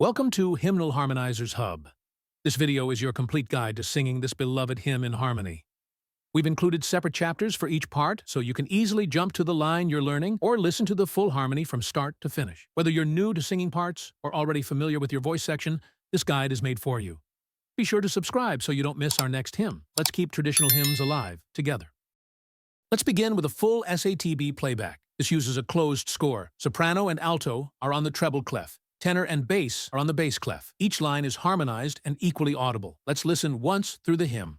Welcome to Hymnal Harmonizer's Hub. This video is your complete guide to singing this beloved hymn in harmony. We've included separate chapters for each part, so you can easily jump to the line you're learning or listen to the full harmony from start to finish. Whether you're new to singing parts or already familiar with your voice section, this guide is made for you. Be sure to subscribe so you don't miss our next hymn. Let's keep traditional hymns alive together. Let's begin with a full SATB playback. This uses a closed score. Soprano and alto are on the treble clef. Tenor and bass are on the bass clef. Each line is harmonized and equally audible. Let's listen once through the hymn.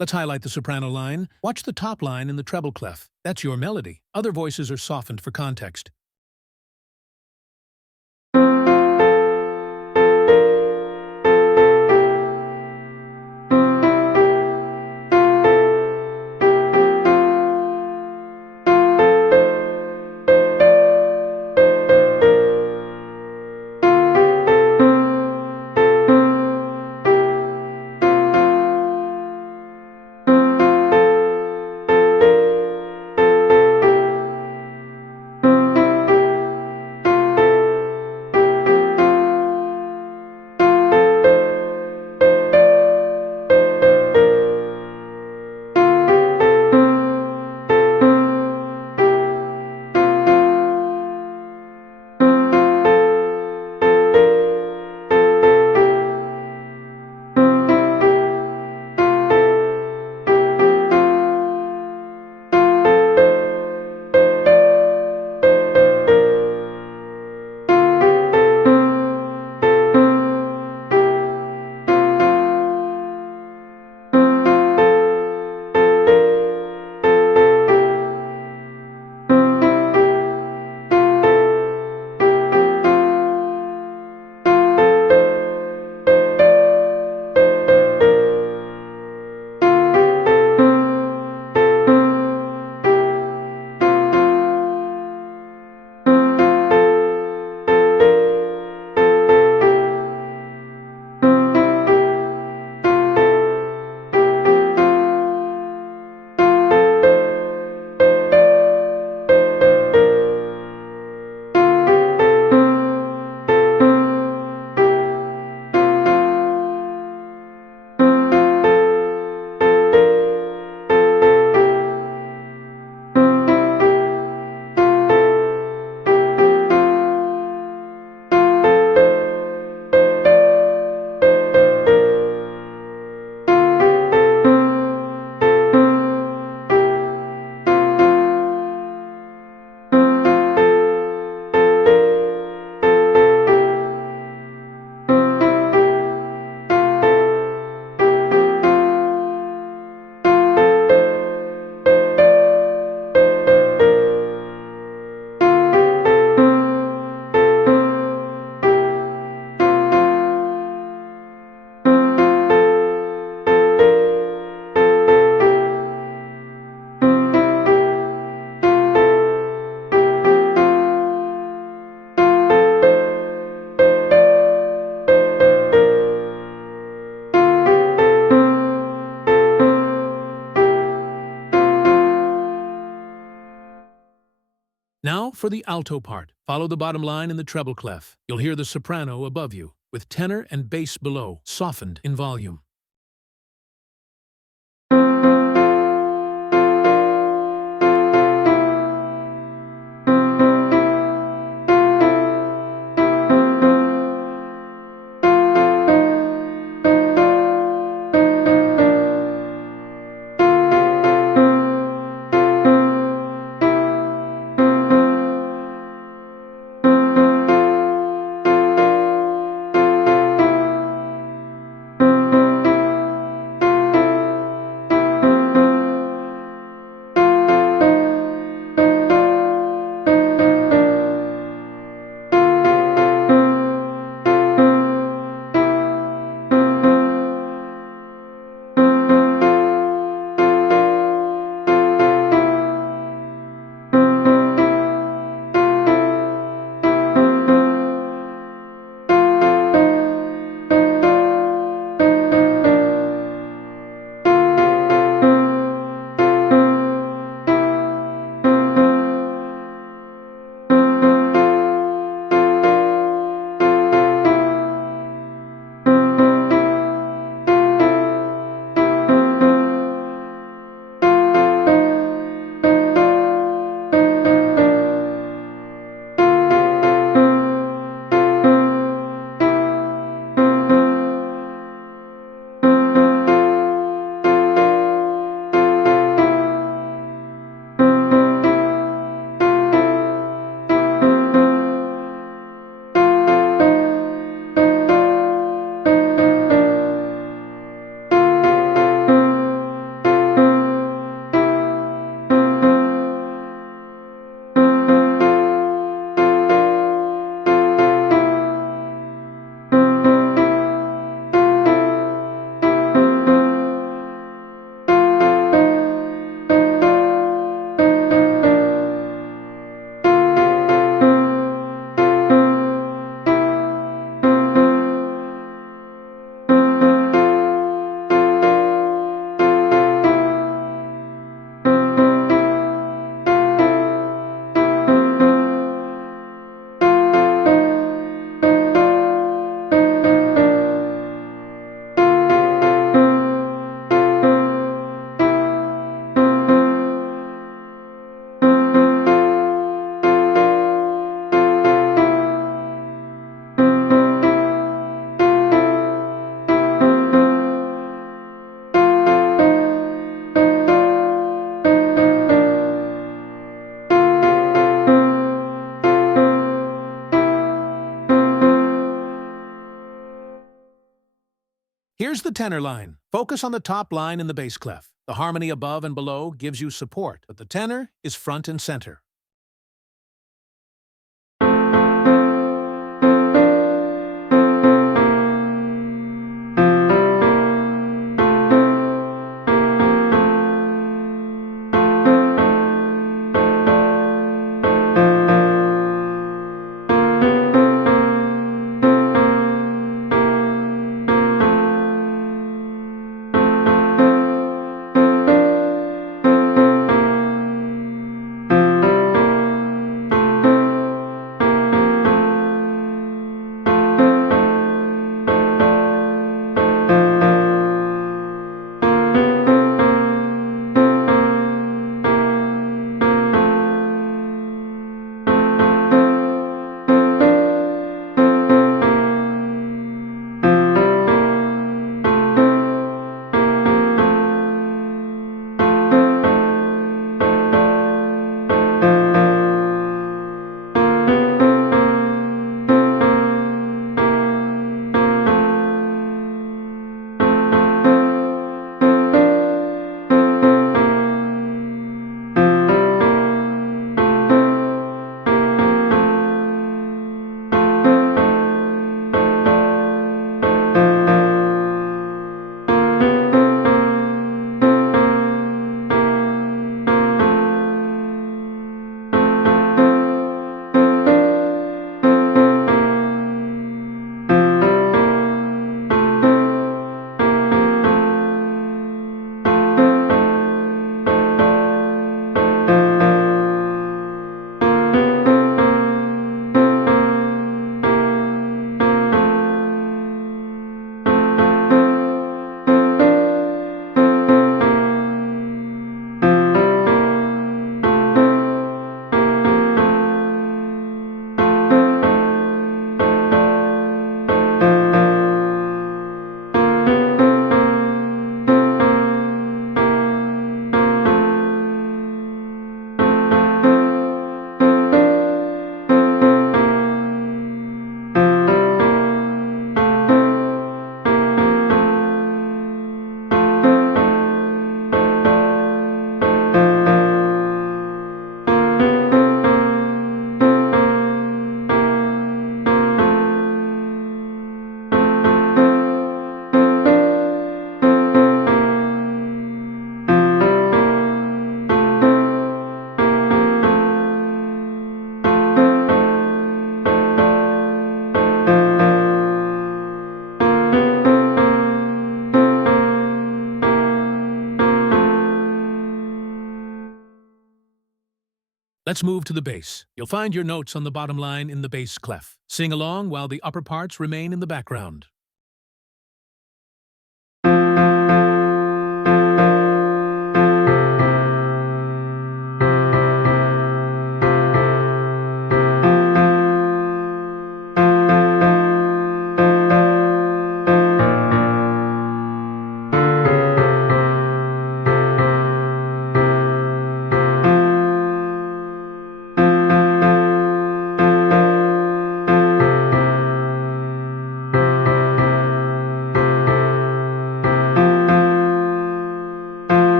Let's highlight the soprano line. Watch the top line in the treble clef. That's your melody. Other voices are softened for context. Now for the alto part. Follow the bottom line in the treble clef. You'll hear the soprano above you, with tenor and bass below, softened in volume. Here's the tenor line. Focus on the top line in the bass clef. The harmony above and below gives you support, but the tenor is front and center. Let's move to the bass. You'll find your notes on the bottom line in the bass clef. Sing along while the upper parts remain in the background.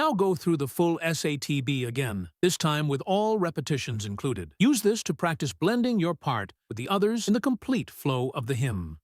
now go through the full SATB again, this time with all repetitions included. Use this to practice blending your part with the others in the complete flow of the hymn.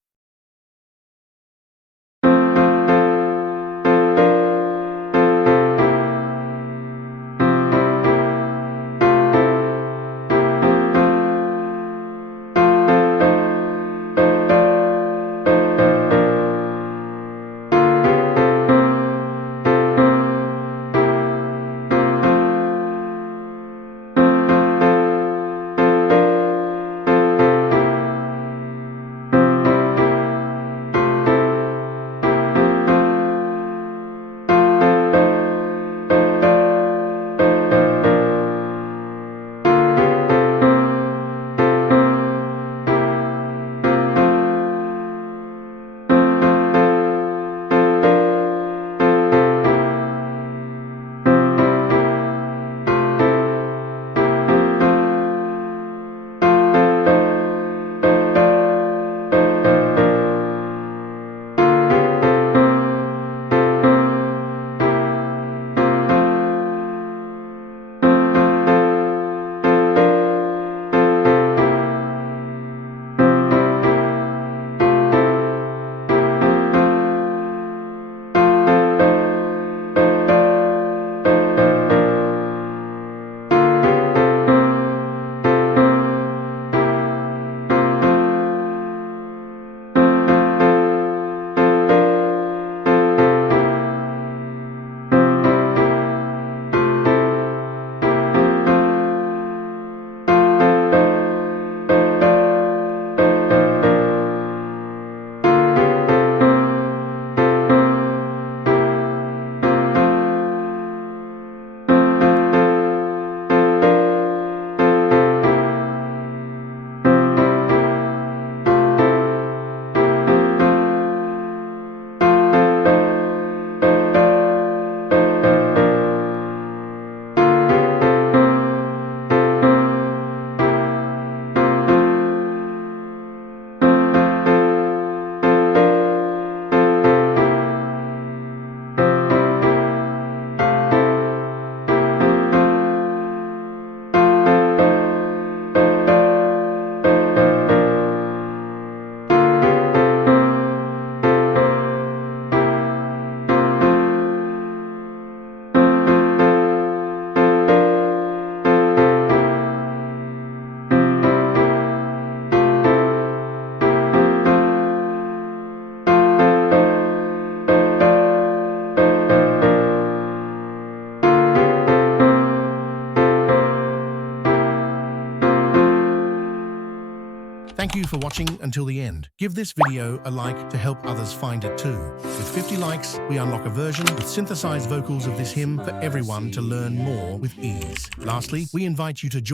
Thank you for watching until the end. Give this video a like to help others find it too. With 50 likes, we unlock a version with synthesized vocals of this hymn for everyone to learn more with ease. Lastly, we invite you to join